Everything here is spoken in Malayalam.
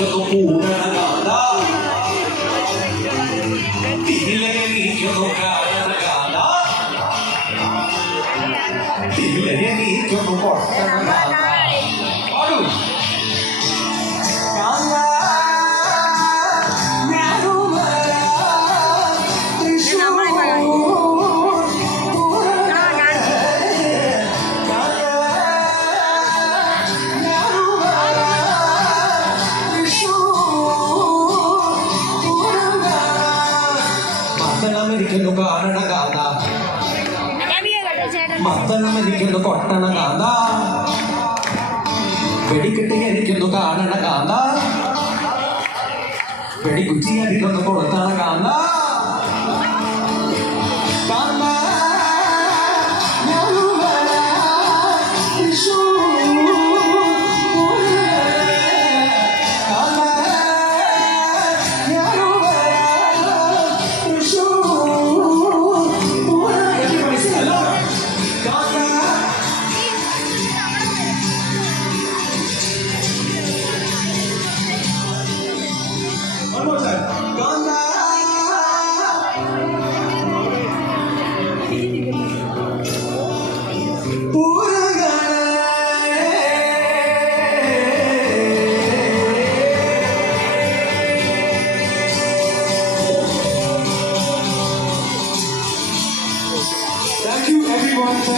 എനിക്കൊന്ന് കൂടണ കാന്ത എനിക്കൊന്ന് കാണണ കാന്ത എനിക്കൊന്ന് പൊട്ടണ കാന്ത പാടൂ മത്തനമരിക്കുന്നു കാണണ കാന്ത മത്തനമരിക്കുന്നു കൊട്ടണ കാന്ത വെടിക്കെട്ടി എനിക്കൊന്നു കാണണ കാന്ത വെടിക്കുച്ചി എനിക്കൊന്ന് കൊളുത്തണ കാന്ത